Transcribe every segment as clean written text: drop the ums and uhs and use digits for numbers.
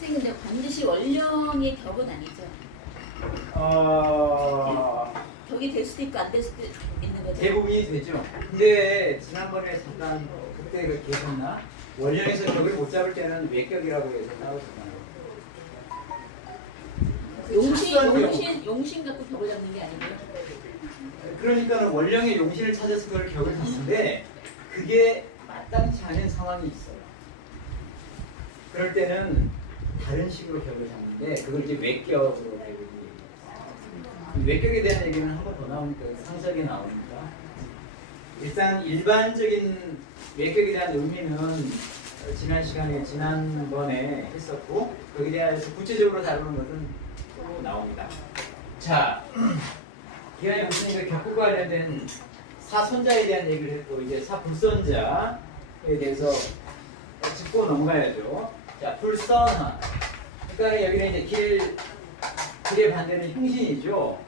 선생님, 근데 반드시 원령의 격은 아니죠? 격이 될 수도 있고 안 될 수도 있는 거죠? 대부분이 되죠. 근데 지난번에 잠깐 그때 그 계셨나? 원령에서 격을 못 잡을 때는 외격이라고 해서 따로잖아요. 용신 갖고 격을 잡는 게 아니고요? 그러니까 원령의 용신을 찾아서 그걸 격을 잡는데 그게 마땅치 않은 상황이 있어요. 그럴 때는 다른 식으로 격을 잡는데 그걸 이제 외격으로 되고, 외격에 대한 얘기는 한 번 더 나오니까 상세하게 나옵니다. 일단 일반적인 외격에 대한 의미는 지난번에 했었고 거기에 대해서 구체적으로 다루는 것은 또 나옵니다. 자, 기간에 무슨 격과 관련된 사손자에 대한 얘기를 했고 이제 사불손자에 대해서 짚고 넘어가야죠. 자, 불선화. 그러니까 여기는 이제 길의 반대는 흉신이죠.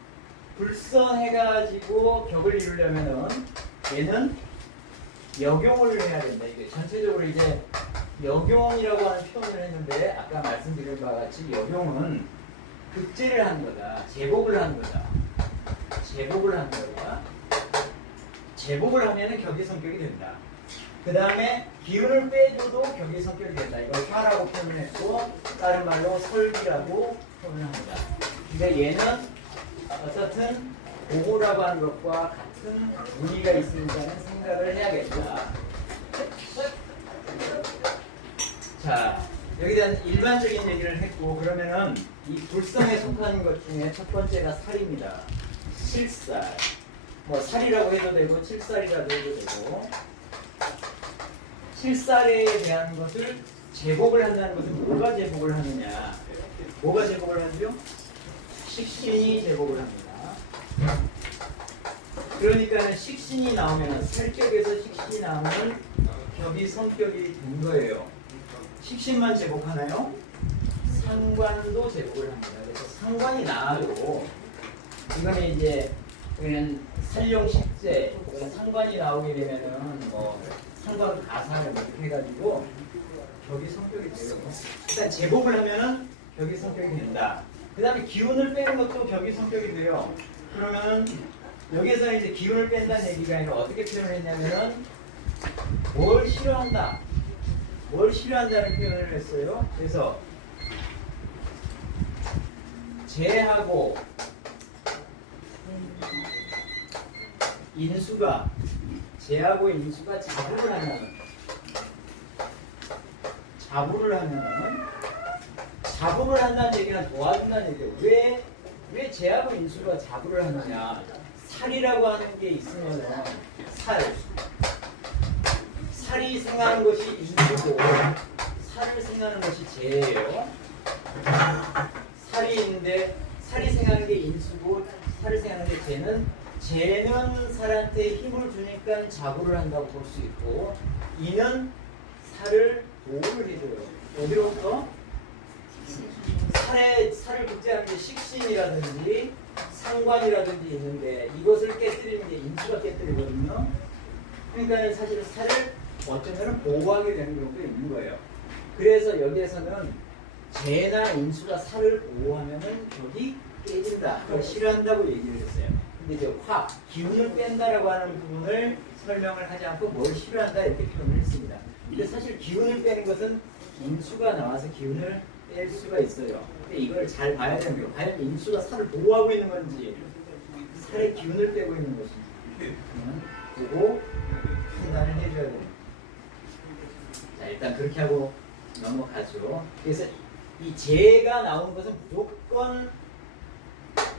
불선해가지고 격을 이루려면은 얘는 역용을 해야 된다. 이게 전체적으로 이제 역용이라고 하는 표현을 했는데 아까 말씀드린 바와 같이 역용은 극제를 한 거다. 제복을 한 거다. 제복을 한 거다. 제복을 하면은 격의 성격이 된다. 그 다음에 기운을 빼줘도 격의 성격이 된다. 이걸 화라고 표현을 했고 다른 말로 설기라고 표현을 합니다. 근데 얘는 어떻든 보호라고 하는 것과 같은 무늬가 있으니까는 생각을 해야겠다. 자, 여기에 대한 일반적인 얘기를 했고 그러면은 이 불성에 속하는 것 중에 첫 번째가 살입니다. 칠살. 뭐 살이라고 해도 되고 칠살이라고 해도 되고 칠살에 대한 것을 제복을 한다는 것은 뭐가 제복을 하느냐? 뭐가 제복을 하죠? 식신이 제복을 합니다. 그러니까는 식신이 나오면 살격에서 식신이 나오면 격이 성격이 된 거예요. 식신만 제복하나요? 상관도 제복을 합니다. 그래서 상관이 나와도 이거는 이제 그냥 살용식제 상관이 나오게 되면은 뭐 상관 가사를 이렇게 해가지고 격이 성격이 돼요. 일단 제복을 하면은 격이 성격이 된다. 그 다음에 기운을 빼는 것도 격이 성격이 돼요. 그러면은 여기에서 이제 기운을 뺀다는 얘기가 아니라 어떻게 표현을 했냐면은 뭘 싫어한다. 뭘 싫어한다는 표현을 했어요. 그래서 제하고 인수가 자부를 하면은 자부를 한다는 얘기는 도와준다는 얘기예요. 왜 제하고 인수가 자부를 하느냐? 살이라고 하는 게 있으면은 살이 생하는 것이 인수고 살을 생하는 것이 제예요. 살이 있는데 살이 생하는 게 인수고 살을 생하는 게 제는 살한테 힘을 주니까 자부를 한다고 볼 수 있고 이는 살을 보호를 해줘요. 어디로부터? 살을 극제하는 게 식신이라든지 상관이라든지 있는데 이것을 깨뜨리는 게 인수가 깨뜨리거든요. 그러니까 사실 살을 어쩌면 보호하게 되는 경우도 있는 거예요. 그래서 여기에서는 재나 인수가 살을 보호하면은 격이 깨진다. 그걸 싫어한다고 얘기를 했어요. 근데 이제 기운을 뺀다라고 하는 부분을 설명을 하지 않고 뭘 싫어한다 이렇게 표현을 했습니다. 근데 사실 기운을 빼는 것은 인수가 나와서 기운을 뺄 수가 있어요. 근데 이걸 잘 봐야 되는 거예요. 과연 인수가 살을 보호하고 있는 건지 살의 기운을 빼고 있는 것인지 보고 판단을 해줘야 됩니다. 자, 일단 그렇게 하고 넘어가죠. 그래서 이 재가 나오는 것은 무조건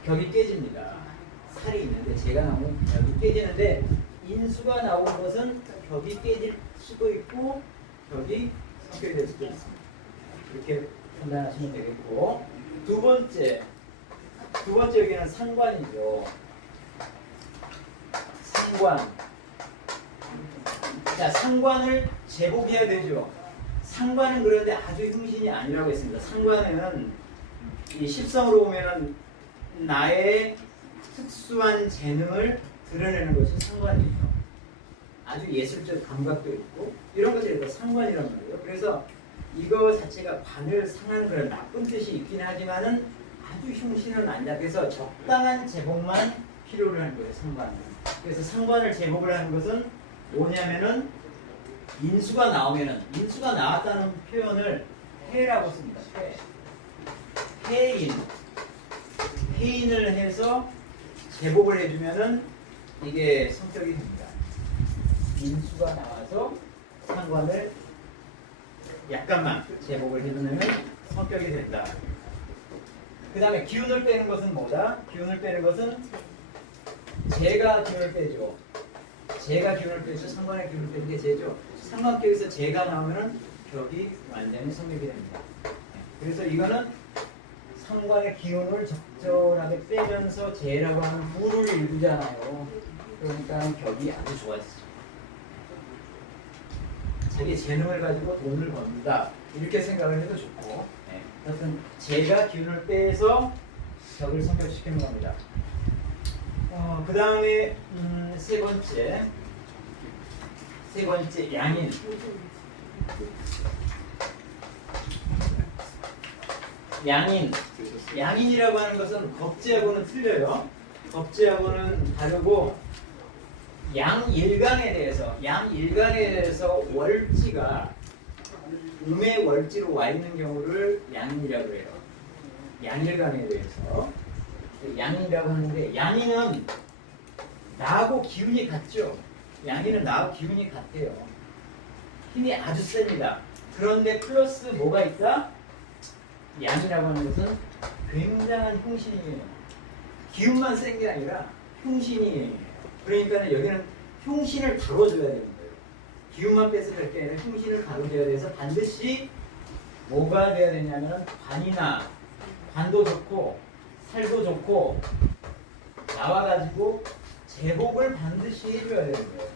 격이 깨집니다. 살이 있는데 재가 나오면 격이 깨지는데 인수가 나오는 것은 격이 깨질 수도 있고 격이 성격이 될 수도 있습니다. 이렇게 판단하시면 되겠고 두 번째 여기는 상관이죠. 상관. 자, 상관을 제복해야 되죠. 상관은 그런데 아주 흉신이 아니라고 했습니다. 상관에는 이 십성으로 보면은 나의 특수한 재능을 드러내는 것이 상관이죠. 아주 예술적 감각도 있고 이런 것들이 다 상관이란 말이에요. 그래서 이거 자체가 관을 상하는 그런 나쁜 뜻이 있긴 하지만은 아주 흉신은 아니다. 그래서 적당한 제복만 필요로 하는 거예요, 상관은. 그래서 상관을 제복을 하는 것은 뭐냐면은 인수가 나오면은, 인수가 나왔다는 표현을 해라고 씁니다. 해인을 해서 제복을 해주면은 이게 성격이 됩니다. 인수가 나와서 상관을 약간만 제복을 해주면 성격이 된다. 그 다음에 기운을 빼는 것은 뭐다? 기운을 빼는 것은 재가 기운을 빼죠. 재가 기운을 빼죠. 상관의 기운을 빼는 게 재죠. 상관격에서 재가 나오면은 격이 완전히 성립이 됩니다. 그래서 이거는 상관의 기운을 적절하게 빼면서 재라고 하는 물을 일구잖아요. 그러니까 격이 아주 좋아지죠. 자기 재능을 가지고 돈을 번다. 이렇게 생각을 해도 좋고, 어떤 재가 기운을 빼서 격을 성격시키는 겁니다. 그 다음에 세 번째 양인. 양인이라고 하는 것은 겁재하고는 틀려요. 겁재하고는 다르고 양일간에 대해서 월지가 음의 월지로 와 있는 경우를 양인이라고 해요. 양일간에 대해서 양인이라고 하는데, 양인은 나하고 기운이 같죠. 양인은 나하고 기운이 같대요. 힘이 아주 셉니다. 그런데 플러스 뭐가 있다? 양이라고 하는 것은 굉장한 흉신이에요. 기운만 센 게 아니라 흉신이에요. 그러니까 여기는 흉신을 다뤄줘야 되는 거예요. 기운만 빼서 될 게 아니라 흉신을 다뤄줘야 돼서 반드시 뭐가 돼야 되냐면 관도 좋고 살도 좋고 나와가지고 제복을 반드시 해줘야 되는 거예요.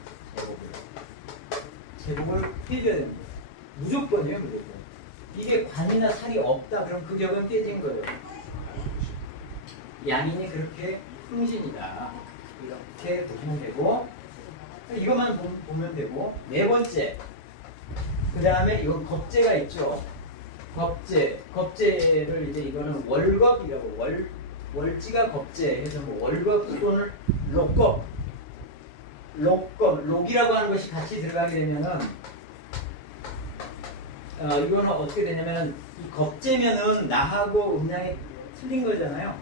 제복을 해줘야 되는 거예요. 무조건이에요, 무조건. 이게 관이나 살이 없다 그럼 그 격은 깨진 거예요. 양인이 그렇게 흉신이다. 이렇게 보시면 되고, 이것만 보면 되고, 네 번째. 그 다음에 이 겁재가 있죠. 겁재를 이제 이거는 월겁이라고, 월지가 겁재 해서 뭐 월겁 또는 록이라고 하는 것이 같이 들어가게 되면은 이거는 어떻게 되냐면 이 겁재면은 나하고 음양이 틀린 거잖아요.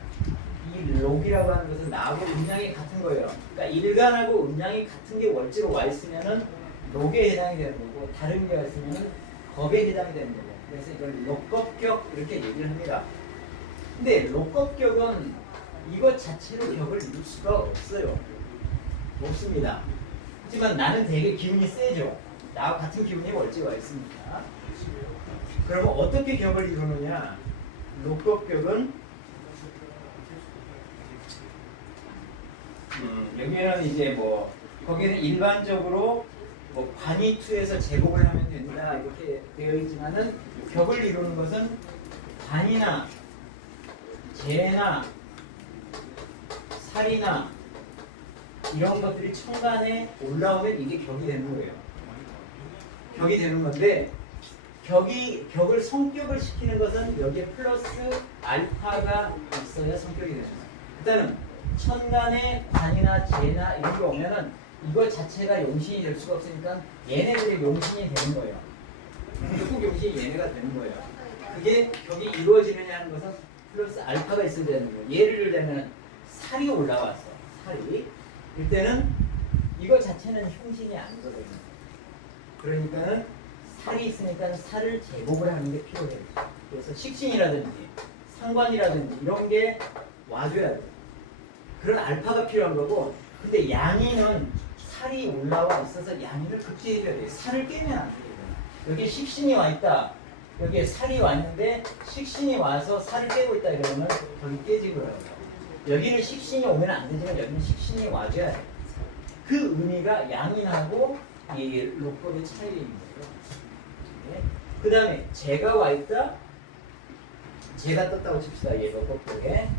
이 록이라고 하는 것은 나하고 음양이 같은 거예요. 그러니까 일간하고 음양이 같은 게 월지로 와 있으면은 록에 해당이 되는 거고, 다른 게 있으면은 겁에 해당이 되는 거고. 그래서 이걸 록겁격 이렇게 얘기를 합니다. 근데 록겁격은 이것 자체로 격을 이룰 수가 없어요. 없습니다. 하지만 나는 되게 기운이 세죠. 나와 같은 기운이 월지가 있습니다. 그러면 어떻게 격을 이루느냐? 록겁격은 여기는 이제 뭐 거기는 일반적으로 뭐 관이투에서 제복을 하면 된다 이렇게 되어 있지만은 격을 이루는 것은 관이나 재나 살이나 이런 것들이 천간에 올라오면 이게 격이 되는 거예요. 격이 되는 건데, 격을 성격을 시키는 것은 여기에 플러스 알파가 있어야 성격이 되는 거예요. 일단은 천간에 관이나 재나 이런 게 오면은 이거 자체가 용신이 될 수가 없으니까 얘네들이 용신이 되는 거예요. 결국 용신이 얘네가 되는 거예요. 그게 격이 이루어지느냐 하는 것은 플러스 알파가 있어야 되는 거예요. 예를 들면 살이 올라왔어. 살이. 이때는 이거 자체는 흉신이 아니거든요. 그러니까는 살이 있으니까 살을 제복을 하는 게 필요해요. 그래서 식신이라든지 상관이라든지 이런 게 와줘야 돼요. 그런 알파가 필요한 거고, 근데 양인은 살이 올라와 있어서 양인을 극제해줘야 돼요. 살을 깨면 안 돼요. 여기 식신이 와 있다. 여기에 살이 왔는데 식신이 와서 살을 깨고 있다 이러면 거기 깨지고요. 여기는 식신이 오면 안 되지만 여기는 식신이 와줘야 돼요. 그 의미가 양인하고 이 록겁의 차이인 거예요. 네. 그 다음에 재가 와 있다. 재가 떴다고 칩시다. 얘 록겁 쪽에.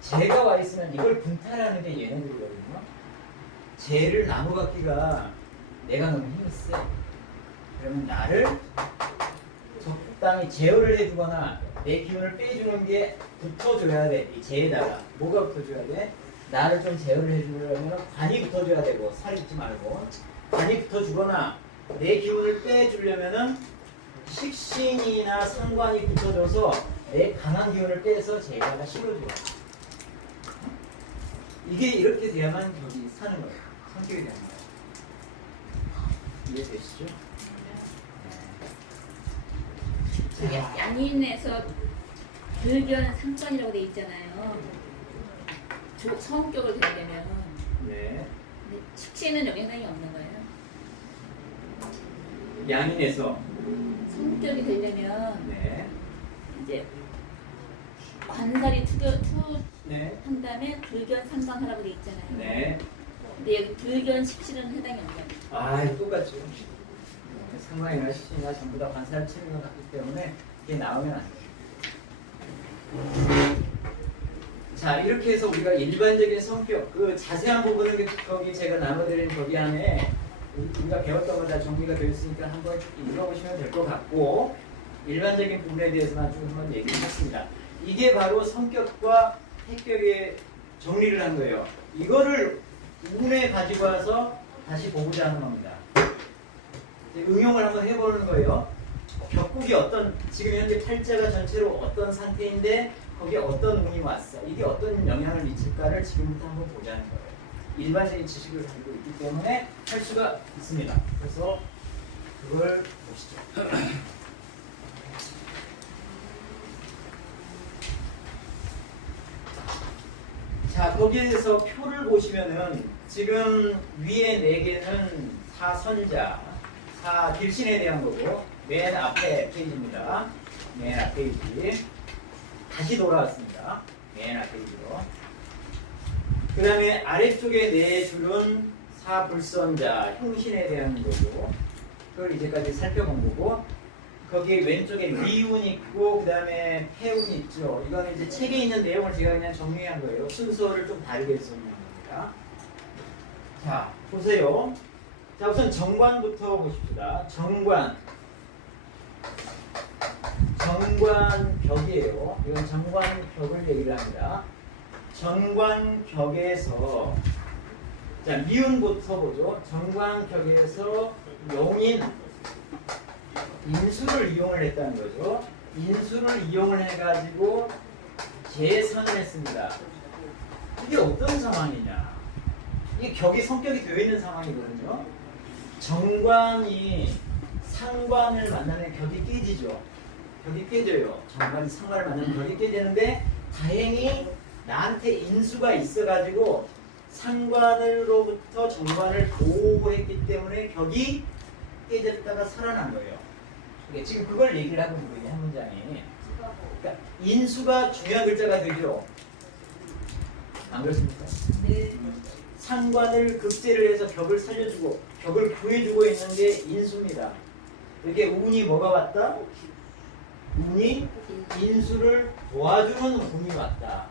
재가 와 있으면 이걸 분탈하는 게 얘네들이거든요. 재를 나무 갖기가 내가 너무 힘이 세. 그러면 나를 적당히 제어를 해주거나 내 기운을 빼주는 게 붙어줘야 돼. 이 제에다가 뭐가 붙어줘야 돼? 나를 좀 제어를 해주려면 관이 붙어줘야 되고 살이 있지 말고 관이 붙어주거나 내 기운을 빼주려면은 식신이나 상관이 붙어줘서 내 강한 기운을 빼서 제에다가 실어줘요. 이게 이렇게 돼야만 여기 사는 거예요. 성격이 되는 거예요. 이해되시죠? 저기 양인에서 불견 상관이라고 돼 있잖아요. 성격을 되려면 네. 근데 식신은 영향이 없는 거예요. 양인에서 성격이 되려면 네. 이제 관살이 투한 네. 다음에 불견 상관하라고 돼 있잖아요. 네. 근데 여기 불견 식신은 해당이 없는 거예요. 아, 똑같죠. 상관이나 식신이나 전부 다 관사를 치는 것 같기 때문에 이게 나오면 안 돼요. 자, 이렇게 해서 우리가 일반적인 성격, 그 자세한 부분은 거기 제가 나눠드린 거기 안에 우리가 배웠던 거 다 정리가 되어 있으니까 한번 읽어보시면 될 것 같고 일반적인 부분에 대해서만 좀 한번 얘기를 했습니다. 이게 바로 성격과 핵격의 정리를 한 거예요. 이거를 운에 가지고 와서 다시 보고자 하는 겁니다. 응용을 한번 해보는 거예요. 격국이 어떤, 지금 현재 팔자가 전체로 어떤 상태인데 거기에 어떤 운이 왔어. 이게 어떤 영향을 미칠까를 지금부터 한번 보자는 거예요. 일반적인 지식을 가지고 있기 때문에 할 수가 있습니다. 그래서 그걸 보시죠. 자, 거기에서 표를 보시면은 지금 위에 4개는 사선자, 사길신에 대한 거고 맨 앞에 페이지입니다. 맨 앞 페이지. 다시 돌아왔습니다. 맨 앞 페이지로. 그 다음에 아래쪽에 4줄은 사불선자, 흉신에 대한 거고 그걸 이제까지 살펴본 거고 거기 왼쪽에 미운 있고 그 다음에 폐운 있죠. 이거는 이제 책에 있는 내용을 제가 그냥 정리한 거예요. 순서를 좀 다르게 정리한 겁니다. 자, 보세요. 자, 우선 정관부터 보십시다. 정관벽이에요. 이건 정관벽을 얘기를 합니다. 정관벽에서 자, 미운부터 보죠. 정관벽에서 용인 인수를 이용을 했다는 거죠. 인수를 이용을 해가지고 재선을 했습니다. 이게 어떤 상황이냐? 이게 격이 성격이 되어 있는 상황이거든요. 정관이 상관을 만나면 격이 깨지죠. 격이 깨져요. 정관이 상관을 만나면 격이 깨지는데 다행히 나한테 인수가 있어가지고 상관으로부터 정관을 보호했기 때문에 격이 깨졌다가 살아난 거예요. 지금 그걸 얘기를 하고 있는 거예요. 한 문장에. 그러니까 인수가 중요한 글자가 되죠. 안 그렇습니까? 네. 상관을 급제를 해서 격을 살려주고 격을 구해주고 있는 게 인수입니다. 이렇게 운이 뭐가 왔다? 운이 인수를 도와주는 운이 왔다.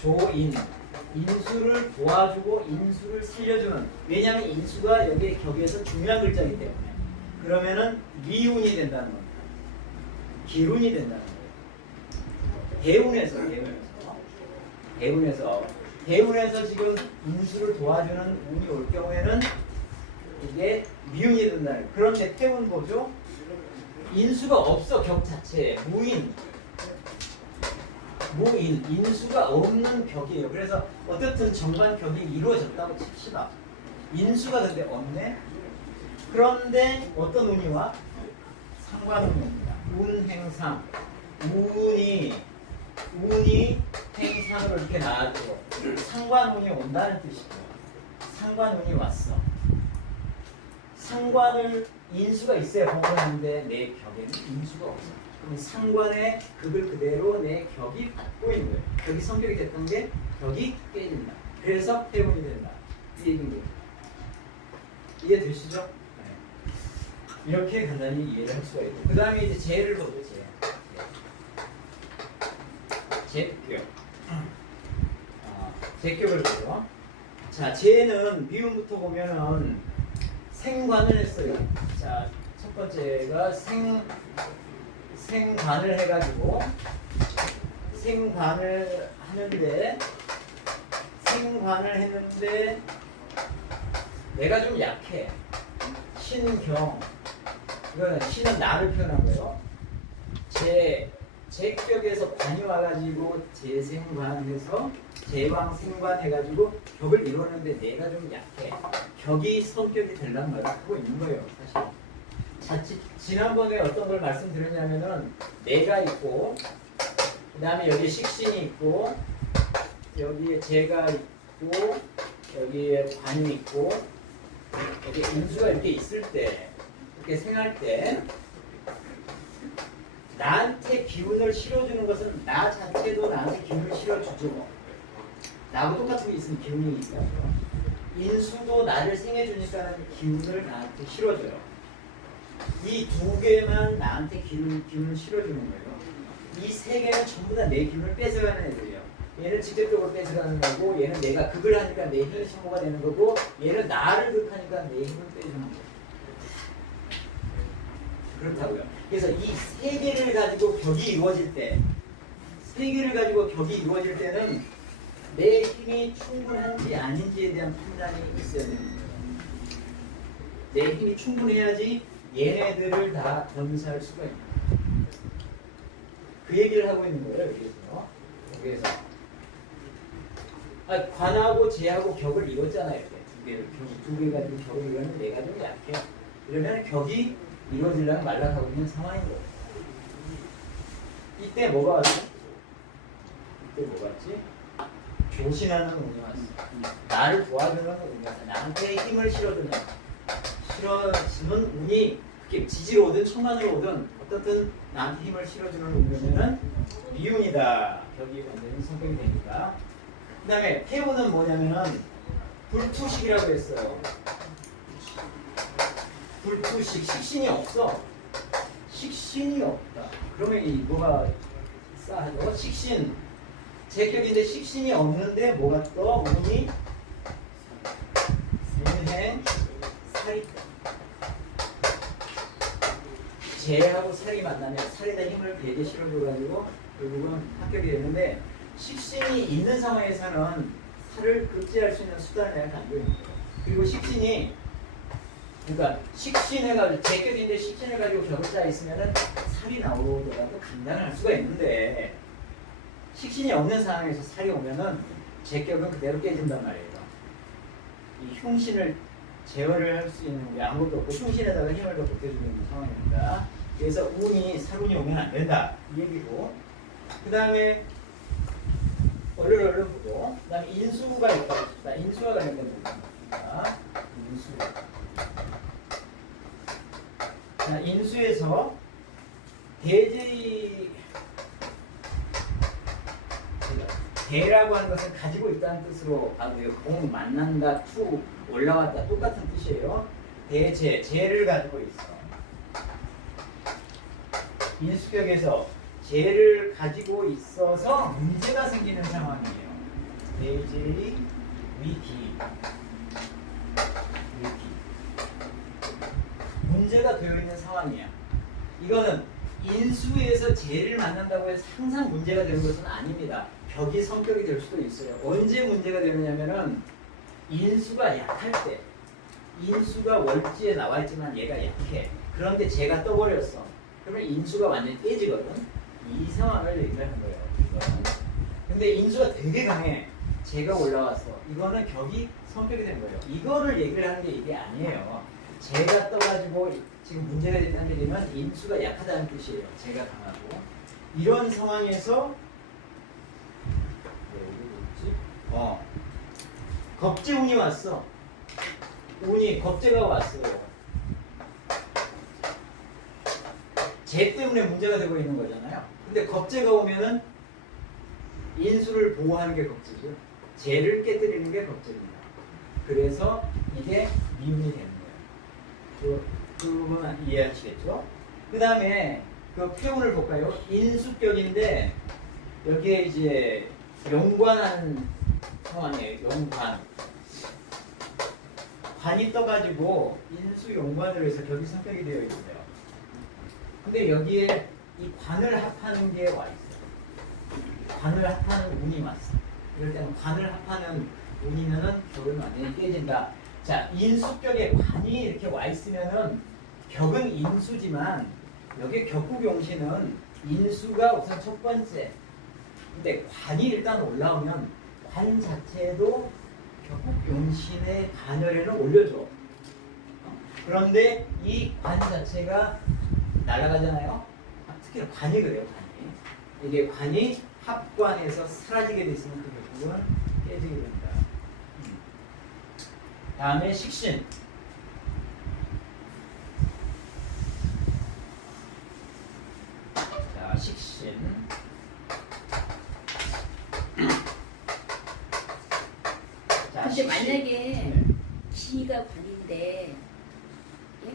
조인. 인수를 도와주고 인수를 살려주는. 왜냐하면 인수가 여기에 격에서 중요한 글자이기 때문에. 그러면은 미운이 된다는 겁니다. 기운이 된다는 거예요. 대운에서 지금 인수를 도와주는 운이 올 경우에는 이게 미운이 된다는 거예요. 그런데 태운 보죠? 인수가 없어. 격 자체에 무인, 인수가 없는 격이에요. 그래서 어떻든 정관 격이 이루어졌다고 칩시다. 인수가 근데 없네. 그런데 어떤 운이 와? 상관운입니다. 운행상. 운이 행상으로 이렇게 나왔고 상관운이 온다는 뜻이죠. 상관운이 왔어. 상관을 인수가 있어야 공부하는데 내 격에는 인수가 없어. 그럼 상관의 극을 그대로 내 격이 받고 있는 거예요. 격이 성격이 됐던 게 격이 깨진다. 그래서 해운이 된다. 이 얘기입니다. 이해되시죠? 이렇게 간단히 이해를 할 수가 있고 그 다음에 이제 재를 보죠. 재격. 재격을 보죠. 자, 재는 미음부터 보면은 생관을 했어요. 자, 첫 번째가 생관을 해가지고 생관을 하는데 생관을 했는데 내가 좀 약해. 신경. 이거는 신은 나를 표현한 거예요. 제 격에서 관이 와가지고 재생관해서 제왕생관 해가지고 격을 이루었는데 내가 좀 약해. 격이 성격이 되려는 말을 하고 있는 거예요, 사실. 지난번에 어떤 걸 말씀드렸냐면은 내가 있고 그 다음에 여기 식신이 있고 여기에 재가 있고 여기에 관이 있고 여기 인수가 이렇게 있을 때 이렇게 생할 때 나한테 기운을 실어주는 것은 나 자체도 나한테 기운을 실어주죠. 나하고 똑같은 게 있으면 기운이 있어요. 인수도 나를 생해주니까 기운을 나한테 실어줘요. 이 두 개만 나한테 기운을 실어주는 거예요. 이 세 개는 전부 다 내 기운을 뺏어가는 애들이에요. 얘는 직접적으로 뺏어가는 거고, 얘는 내가 극을 하니까 내 힘이 소모가 되는 거고, 얘는 나를 극하니까 내 힘을 빼주는 거예요. 그렇다고요. 그래서 이 세 개를 가지고 격이 이루어질 때, 세 개를 가지고 격이 이루어질 때는 내 힘이 충분한지 아닌지에 대한 판단이 있어야 됩니다. 내 힘이 충분해야지 얘네들을 다 건사할 수가 있는 거예요. 그 얘기를 하고 있는 거예요. 그래서 관하고 재하고 격을 이뤘잖아요. 두 개 가지고 격을 이뤘는데 내가 좀 약해. 이러면 격이 이루어지려면 말락하고 있는 상황인 거예요. 이때 뭐가 왔어? 이때 뭐가 왔지? 조신하는 운이 왔어. 나를 도와주는 운이 왔어. 나한테 힘을 실어주는 실어주는 운이 그게 지지로 오든 천간으로 오든 어떻든 나한테 힘을 실어주는 운이면은 미운이다. 격이 완전히 성격이 되니까. 그 다음에 태우는 뭐냐면은 불투식이라고 했어요. 불투식, 식신이 없어. 식신이 없다. 그러면 이 뭐가 싸하죠? 식신. 제격인데 식신이 없는데 뭐가 떠? 운이 운행 살이 떠. 재하고 살이 만나면 살에다 힘을 되게 실어줘가지고 결국은 합격이 되는데 식신이 있는 상황에서는 살을 급제할 수 있는 수단을 내가 갖고 있는 거예요. 그리고 식신이 그러니까 식신해가지고 제격인데 식신해가지고 격을 짜 있으면은 살이 나오더라도 감당을 할 수가 있는데 식신이 없는 상황에서 살이 오면은 제격은 그대로 깨진단 말이에요. 이 흉신을 제어를 할 수 있는 게 아무것도 없고 흉신에다가 힘을 더 보태주는 상황입니다. 그래서 운이 살운이 오면 안 된다 이 얘기고 그 다음에 얼른 보고 그 다음에 인수가 있다. 인수와 관련된 부분입니다. 인수. 자, 인수에서 대라고 하는 것은 가지고 있다는 뜻으로 하고요. 공 만난다, 투 올라왔다 똑같은 뜻이에요. 대재, 재를 가지고 있어. 인수격에서 재를 가지고 있어서 문제가 생기는 상황이에요. 대재의 위기. 문제가 되어 있는 상황이야. 이거는 인수에서 재를 만난다고 해서 항상 문제가 되는 것은 아닙니다. 격이 성격이 될 수도 있어요. 언제 문제가 되느냐면은 인수가 약할 때. 인수가 월지에 나와 있지만 얘가 약해. 그런데 재가 떠버렸어. 그러면 인수가 완전히 깨지거든. 이 상황을 얘기하는 거예요. 이거는. 근데 인수가 되게 강해. 재가 올라와서 이거는 격이 성격이 되는 거예요. 이거를 얘기를 하는 게 이게 아니에요. 재가 떠가지고 지금 문제가 된다는 게 되면 인수가 약하다는 뜻이에요. 재가 강하고 이런 상황에서 겁재운이 왔어. 운이 겁재가 왔어요. 재 때문에 문제가 되고 있는 거잖아요. 근데 겁재가 오면은 인수를 보호하는 게 겁재죠. 재를 깨뜨리는 게 겁재입니다. 그래서 이게 미운이 되는 거예요. 그 부분 이해하시겠죠? 그 다음에 그 표현을 볼까요? 인수격인데 여기에 이제 용관한 상황이에요. 용관. 관이 떠가지고 인수 용관으로 해서 격이 성격이 되어 있어요. 근데 여기에 이 관을 합하는 게 와 있어. 관을 합하는 운이 왔어. 이럴 때는 관을 합하는 운이면은 벽은 완전히 깨진다. 자, 인수격에 관이 이렇게 와 있으면은 벽은 인수지만 여기 격국용신은 인수가 우선 첫 번째. 근데 관이 일단 올라오면 관 자체도 격국용신의 반열에는 올려줘. 그런데 이 관 자체가 날아가잖아요. 특히 관이 그래요. 관이. 이게 관이 합관에서 사라지게 돼 있으면 그 격국은 깨지게 된다. 다음에 식신. 자, 식신. 자, 근데 식신. 만약에 기가 관인데 예?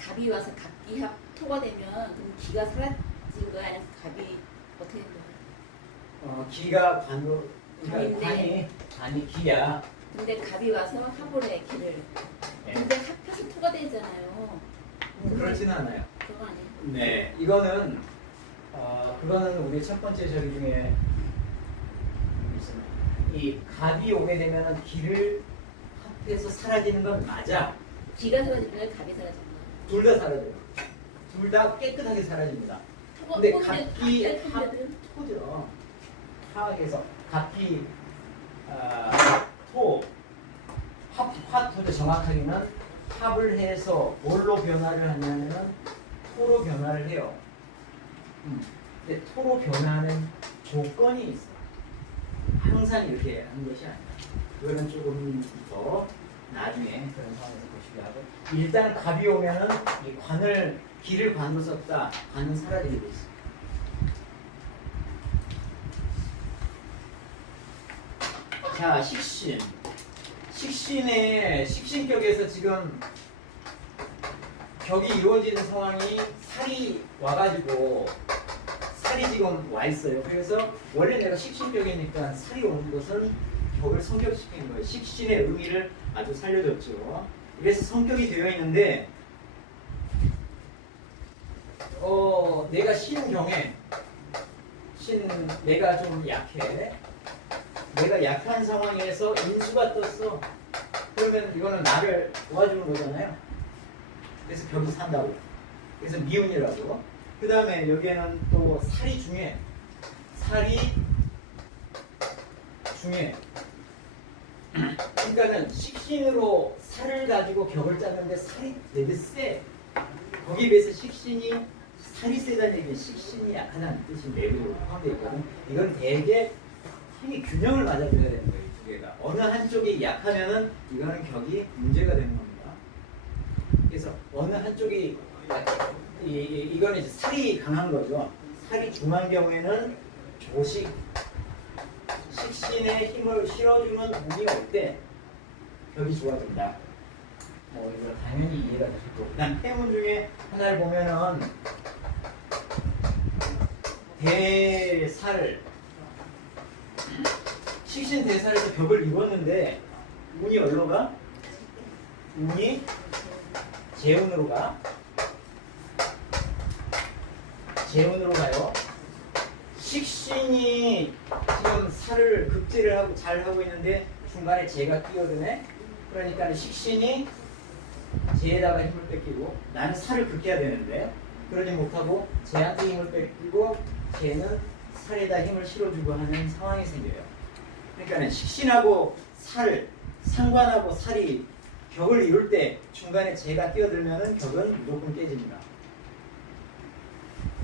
갑이 와서 갑기합 토가 되면 그럼 기가 사라진 거야? 아니면 갑이 어떻게 된 거야? 기가 관으로 그러니까 관인데. 관이 기야. 근데 갑이 와서 합을 해 기를. 네. 근데 합해서 토가 되잖아요. 그렇지는 않아요. 그거 아니에요? 네, 이거는 그거는 우리 첫 번째 저기 중에 있습니다. 이 갑이 오게 되면은 기를 합해서 사라지는 건 맞아. 기가 사라지는 거야? 갑이 사라지는 거야? 둘 다 사라져요. 둘 다 깨끗하게 사라집니다. 근데 갑기 합 토죠. 화학에서 갑기 토 화토죠. 정확하게는 합을 해서 뭘로 변화를 하냐면은 토로 변화를 해요. 근데 토로 변화하는 조건이 있어. 항상 이렇게 하는 것이 아니야. 그거는 조금 더 나중에 그런 상황에서 보시게 하고, 일단 갑이 오면은 이 관을 기를 관으로 썼다. 관은 사라지게 돼 있어. 자, 식신. 식신의 식신격에서 지금 격이 이루어지는 상황이 살이 와가지고 살이 지금 와 있어요. 그래서 원래 내가 식신격이니까 살이 오는 것은 격을 성격시키는 거예요. 식신의 의미를 아주 살려줬죠. 그래서 성격이 되어 있는데 내가 신경에 내가 좀 약해. 내가 약한 상황에서 인수가 떴어. 그러면 이거는 나를 도와주는 거잖아요. 그래서 벽이 산다고. 그래서 미운이라고. 그 다음에 여기에는 또 살이 중요해. 살이 중요해. 그러니까는 식신으로 살을 가지고 격을 짰는데 살이 되게 세. 거기에 비해서 식신이 살이 세다는 얘기는 식신이 약하다는 뜻이 내부로 포함되어 있거든. 이건 되게 힘이 균형을 맞아줘야 되는 거예요. 이 두 개가. 어느 한쪽이 약하면은 이거는 격이 문제가 되는 겁니다. 그래서 어느 한쪽이 이거는 이제 살이 강한 거죠. 살이 중한 경우에는 조식 식신에 힘을 실어주는 운이 올 때 격이 좋아진다. 이거 당연히 이해가 되실 거고. 그다음 태문 중에 하나를 보면은 대살 식신 대살에서 벽을 이뤘는데 운이 어디로 가? 운이 재운으로 가. 재운으로 가요. 식신이 지금 살을 극제를 하고 잘 하고 있는데 중간에 재가 끼어드네. 그러니까 식신이 재에다가 힘을 뺏기고 나는 살을 극해야 되는데 그러지 못하고 재한테 힘을 뺏기고 재는 살에다 힘을 실어주고 하는 상황이 생겨요. 그러니까 식신하고 살, 상관하고 살이 격을 이룰 때 중간에 재가 끼어들면은 격은 무조건 깨집니다.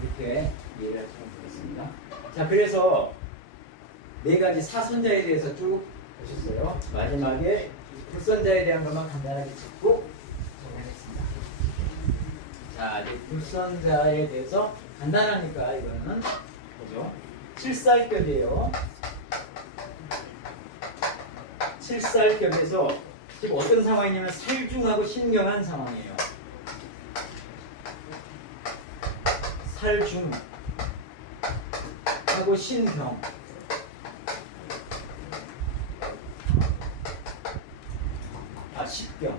이렇게 이해를 하시면 되겠습니다. 자, 그래서 네 가지 사선자에 대해서 쭉 보셨어요. 마지막에 불선자에 대한 것만 간단하게 짚고 정리하겠습니다. 자, 이제 불선자에 대해서 간단하니까 이거는 보죠. 칠살격이에요. 칠살격에서 지금 어떤 상황이냐면 살중하고 신경한 상황이에요. 살중 하고 신경. 식경.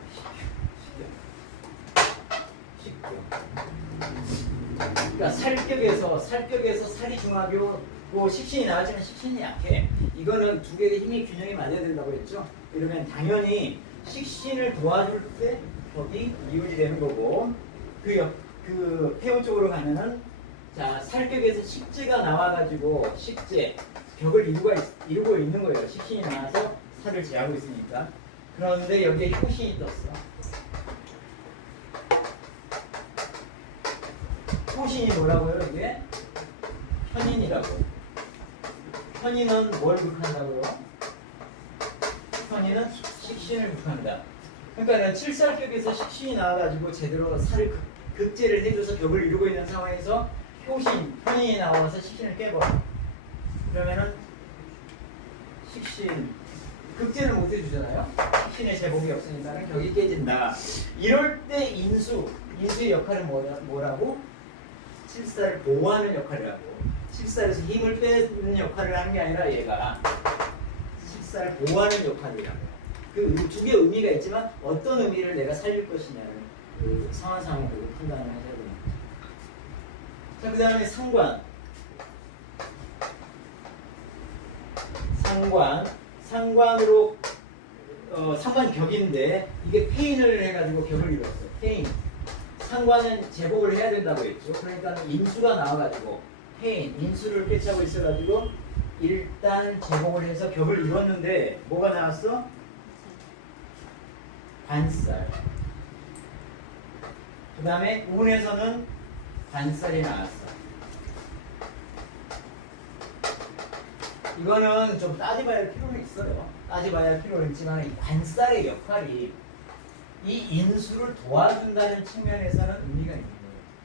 그러니까 살 살격에서 살이 중하고 식신이 나왔지만 식신이 약해. 이거는 두 개의 힘이 균형이 맞아야 된다고 했죠. 이러면 당연히 식신을 도와줄 때 벽이 이루어지 되는 거고 그 폐호 쪽으로 가면은 자 살격에서 식재가 나와가지고 식재 벽을 이루고 있는 거예요. 식신이 나와서 살을 제하고 있으니까. 그런데 여기에 효신이 떴어. 효신이 뭐라고요? 이게 현인이라고. 현인은 뭘 극한다고요? 현인은 식신을 극한다. 그러니까 칠살격에서 식신이 나와가지고 제대로 살을 극제를 해줘서 벽을 이루고 있는 상황에서 현인이 나와서 식신을 깨버려. 그러면은 식신 극제를 못 해주잖아요. 식신의 제복이 없으니까 벽이 깨진다. 이럴 때 인수의 역할은 뭐라고? 칠살을 보호하는 역할을 하고 칠살에서 힘을 빼는 역할을 하는 게 아니라 얘가 칠살을 보호하는 역할을 하고 그 두 개의 의미가 있지만 어떤 의미를 내가 살릴 것이냐를 그 상황상으로 판단을 해야 됩니다. 자, 그 다음에 상관으로 상관 격인데 이게 페인을 해가지고 격을 이뤘어요. 페인. 상관은 제복을 해야 된다고 했죠. 그러니까 인수가 나와가지고 페인, 인수를 꿰차고 있어가지고 일단 제복을 해서 격을 이뤘는데 뭐가 나왔어? 관살. 그 다음에 운에서는 관살이 나왔어. 이거는 좀 따져봐야 할 필요는 있어요. 따져봐야 할 필요는 있지만 이 관살의 역할이 이 인수를 도와준다는 측면에서는 의미가 있는 거예요.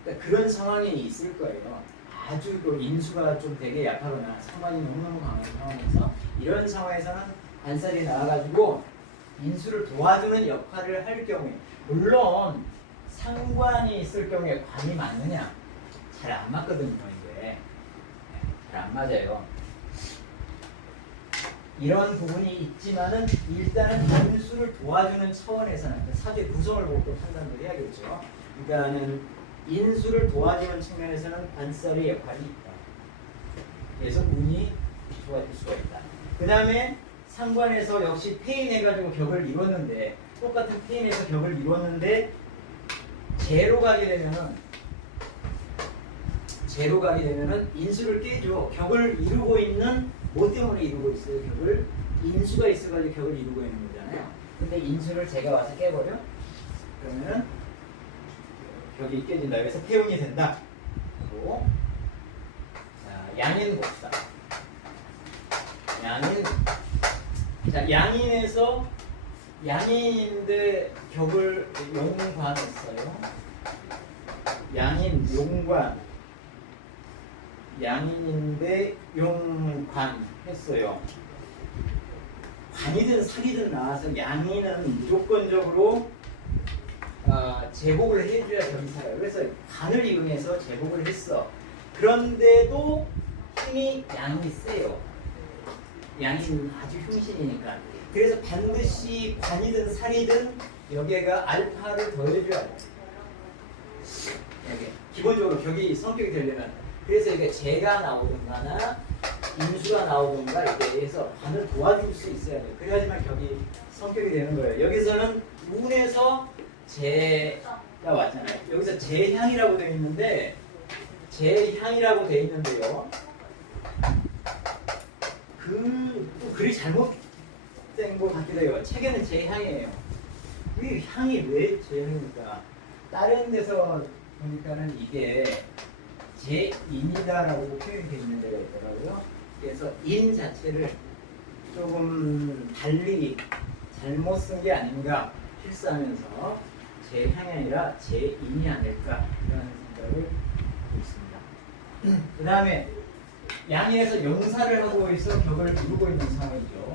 그러니까 그런 상황이 있을 거예요. 아주 또 인수가 좀 되게 약하거나 상관이 너무너무 강한 상황에서 이런 상황에서는 관살이 나와가지고 인수를 도와주는 역할을 할 경우에 물론 상관이 있을 경우에 관이 맞느냐? 잘 안 맞거든요. 이게 잘 안 맞아요. 이런 부분이 있지만은 일단은 인수를 도와주는 차원에서는 사주의 구성을 보고 또 판단을 해야겠죠. 그러니까는 인수를 도와주는 측면에서는 관살의 역할이 있다. 그래서 운이 좋아질 수가 있다. 그 다음에 상관에서 역시 페인해가지고 격을 이뤘는데 똑같은 페인에서 격을 이뤘는데 제로 가게 되면은 인수를 깨죠. 격을 이루고 있는 뭐 때문에 이루고 있어요? 격을 인수가 있어가지고 격을 이루고 있는 거잖아요. 근데 인수를 제가 와서 깨버려? 그러면은 격이 깨진다. 그래서 폐운이 된다. 그리고 자, 양인 봅시다. 양인에서 양인인데 격을 용관했어요. 양인 용관. 양인인데 용관 했어요. 관이든 살이든 나와서 양인은 무조건적으로 제복을 해줘야 격이 살아요. 그래서 관을 이용해서 제복을 했어. 그런데도 힘이 양이 세요. 양인 아주 흉신이니까. 그래서 반드시 관이든 살이든 여기가 알파를 더해줘야 돼. 여기 기본적으로 격이 성격이 되려면 그래서 이게 재가 나오든가나 인수가 나오든가 이렇게 해서 관을 도와줄 수 있어야 돼요. 그래야지만 격이 성격이 되는 거예요. 여기서는 운에서 재가 왔잖아요. 여기서 재향이라고 되어 있는데 재향이라고 되어 있는데요. 또 글이 잘못된 것 같기도 해요. 책에는 재향이에요. 이 향이 왜 재향입니까? 다른 데서 보니까는 이게 재인이다라고 표현이 되어 있는 데가 있더라고요. 그래서 인 자체를 조금 달리 잘못 쓴 게 아닌가 실수하면서 재향이 아니라 재인이 아닐까 이런 생각을 하고 있습니다. 그 다음에 양에서 용사를 하고 있어 격을 이루고 있는 상황이죠.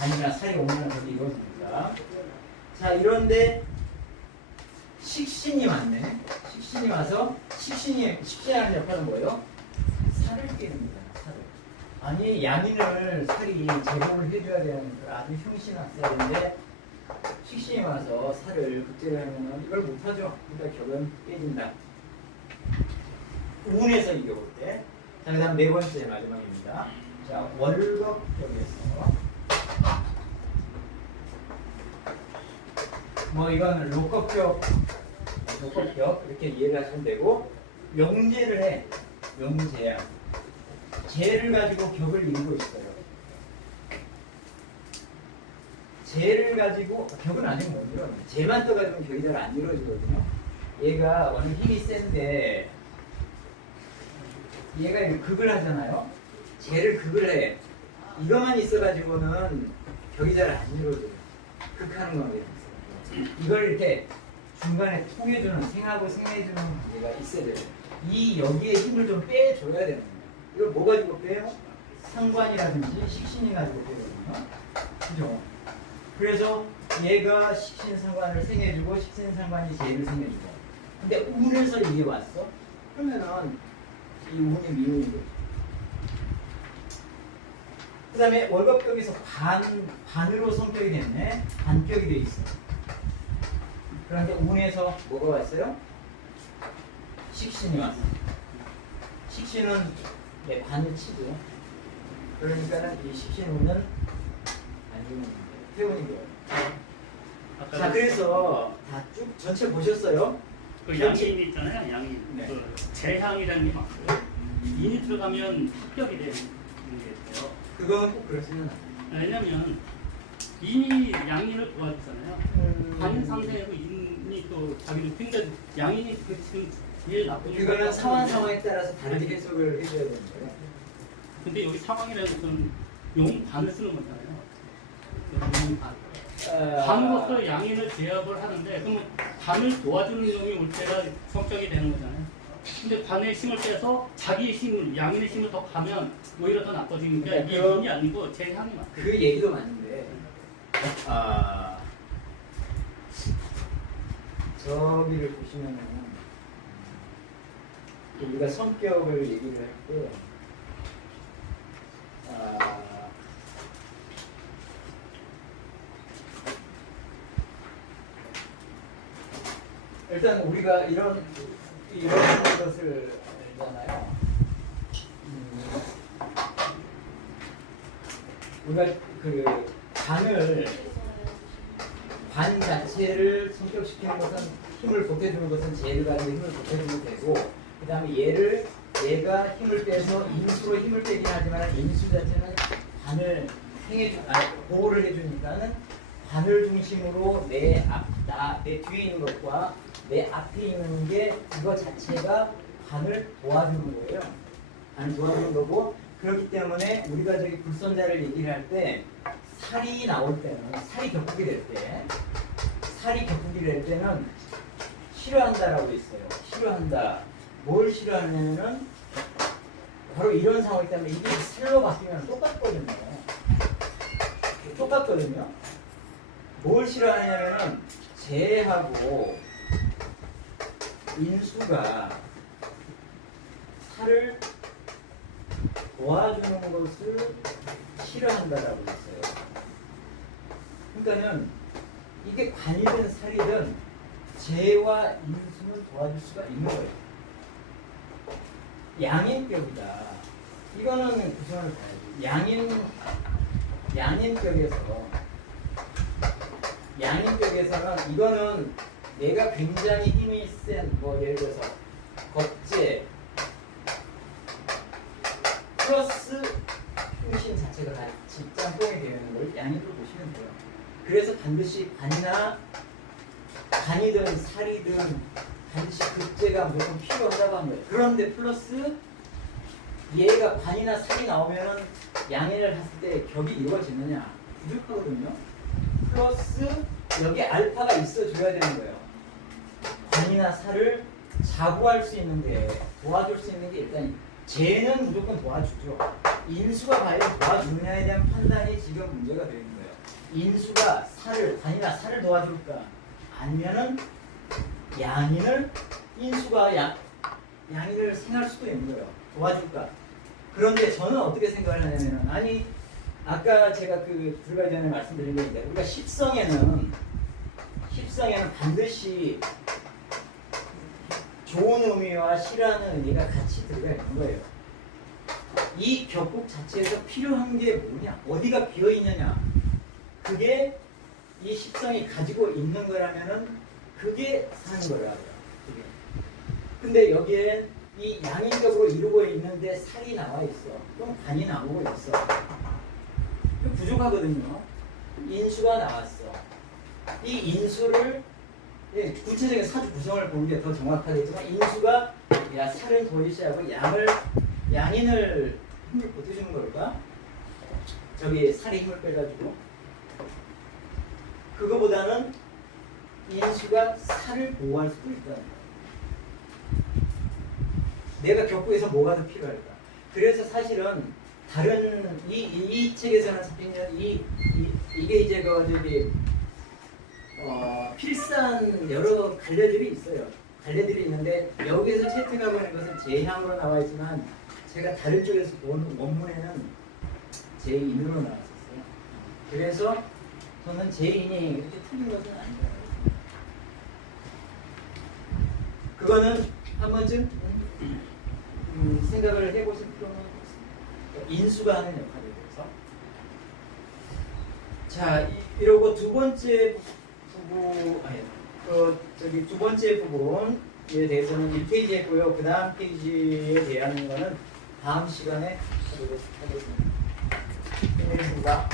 아니면 살이 오면 격이 이루어집니다. 자, 이런데 식신이 왔네. 식신이 와서 식신이 하는 역할은 뭐예요? 살을 깨립니다. 살을. 아니 양인을 살이 제복을 해줘야 되는 아주 흉신학사야 되는데 식신이 와서 살을 극제를 하면 이걸 못하죠. 그러니까 격은 깨진다. 운에서 이겨볼 때. 자, 그 다음 네 번째 마지막입니다. 자, 월급격에서. 뭐 이건 로커격 이렇게 이해를 하시면 되고, 명제를 해. 명제야. 재를 가지고 격을 이루고 있어요. 재를 가지고 격은 아니면 뭐죠? 재만 떠가지고 격이 잘 안 이루어지거든요. 얘가 워낙 힘이 센데 얘가 이렇게 극을 하잖아요. 재를 극을 해. 이것만 있어가지고는 격이 잘 안 이루어져요. 극하는 관계가 있어요. 이걸 이렇게 중간에 통해주는, 생하고 생해주는 관계가 있어야 돼요. 이 여기에 힘을 좀 빼줘야 되는 거예요. 이걸 뭐 가지고 빼요? 상관이라든지 식신이 가지고 빼거든요. 그죠? 그래서 얘가 식신상관을 생해주고 식신상관이 재를 생해주고. 근데 운에서 이게 왔어? 그러면은 이 운이 미운인 거죠. 그 다음에 월급격에서 반으로 성격이 됐네. 반격이 돼 있어. 그런데 운에서 뭐가 왔어요? 식신이 왔어. 식신은 반을 치죠. 그러니까는 이 식신 운은 아니면 태운인 거예요. 자, 그래서 다 쭉 전체 보셨어요? 그 양인 있잖아요. 양인. 네. 그 재향이라는 게 있어요. 인이 들어가면 합격이 되는 게 있어요. 그건 꼭 그러시면 안 돼요. 왜냐면 인이 양인을 도와주잖아요. 관인 상대하고 인이 또 자기를 굉장히 양인이 그 지금 제일 나쁜. 그거는 상황에 따라서 다르게 해석을 해줘야 되는 거예요. 근데 여기 상황이라는 것은 용반을 쓰는 거잖아요. 용반. 반으로서 양인을 제압을 하는데 그러면 반을 도와주는 놈이 올 때가 성격이 되는 거잖아요. 근데 반의 힘을 빼서 자기의 힘을, 양인의 힘을 더 가면 오히려 더 나빠지니까 그러니까 이게 인이 아니고 제 향이 맞아요. 그 얘기도 맞는데 저기를 보시면은 우리가 성격을 얘기를 할 때 일단 우리가 이런 것을 알잖아요. 우리가 그 반 자체를 성격시키는 것은 힘을 보태주는 것은 재를 가지고 힘을 보태주면 되고, 그 다음에 얘가 힘을 빼서 인수로 힘을 빼긴 하지만 인수 자체는 반을 보호를 해주니까는 반을 중심으로 내 뒤에 있는 것과 내 앞에 있는 게 그거 자체가 반을 도와주는 거예요. 반을 도와주는 거고, 그렇기 때문에 우리가 저기 불손자를 얘기를 할 때 살이 나올 때는 살이 격국이 될 때는 싫어한다라고 있어요. 싫어한다. 뭘 싫어하냐면은 바로 이런 상황이기 때문에 이게 살로 바뀌면 똑같거든요. 뭘 싫어하냐면은 재하고 인수가 살을 도와주는 것을 싫어한다라고 했어요. 그러니까는 이게 관이든 살이든 재와 인수는 도와줄 수가 있는 거예요. 양인격이다. 이거는 구성을 봐야지. 양인격에서는 이거는 내가 굉장히 힘이 센 예를 들어서 겁재 플러스 힘신 자체가 같이 짬뽕이 되는 걸 양인으로 보시면 돼요. 그래서 반드시 간이든 살이든 반드시 급제가 무조건 필요하다고 한 거예요. 그런데 플러스 얘가 반이나 살이 나오면은 양인을 했을 때 격이 이루어지느냐? 부족하거든요. 플러스 여기 알파가 있어줘야 되는 거예요. 반이나 살을 자구할 수 있는 게, 도와줄 수 있는 게 일단 재는 무조건 도와주죠. 인수가 과연 도와주느냐에 대한 판단이 지금 문제가 되는 거예요. 인수가 반이나 살을 도와줄까? 아니면은 인수가 양인을 생할 수도 있는 거예요. 도와줄까? 그런데 저는 어떻게 생각을 하냐면은, 아니, 아까 제가 들어가기 전에 말씀드린 게 있는데, 우리가 십성에는 반드시 좋은 의미와 싫어하는 의미가 같이 들어가 있는 거예요. 이 격국 자체에서 필요한 게 뭐냐? 어디가 비어 있느냐? 그게 이 식성이 가지고 있는 거라면은 그게 사는 거라고요. 그게. 근데 여기엔 이 양인격으로 이루고 있는데 살이 나와 있어. 그럼 간이 나오고 있어. 그럼 부족하거든요. 인수가 나왔어. 이 인수를 구체적인 사주 구성을 보는 게 더 정확하겠지만 인수가 야 살은 도리시하고 양인을 힘을 보태주는 걸까? 저기 살에 힘을 빼가지고 그거보다는 인수가 살을 보호할 수도 있다는 거야. 내가 격국에서 뭐가 더 필요할까? 그래서 사실은 다른 이 책에서는 이게 이제 저기 필산 여러 갈래들이 있어요. 갈래들이 있는데 여기에서 채택하고 있는 것은 제향으로 나와 있지만 제가 다른 쪽에서 본 원문에는 제2인으로 나왔었어요. 그래서 저는 제2인이 이렇게 틀린 것은 아니라고. 그거는 한 번쯤 생각을 해보실 필요는 있습니다. 인수가 하는 역할에 대해서. 자, 이러고 두 번째 두 번째 부분에 대해서는 1페이지 했고요. 그 다음 페이지에 대한 거는 다음 시간에 하도록 하겠습니다. 끝내겠습니다.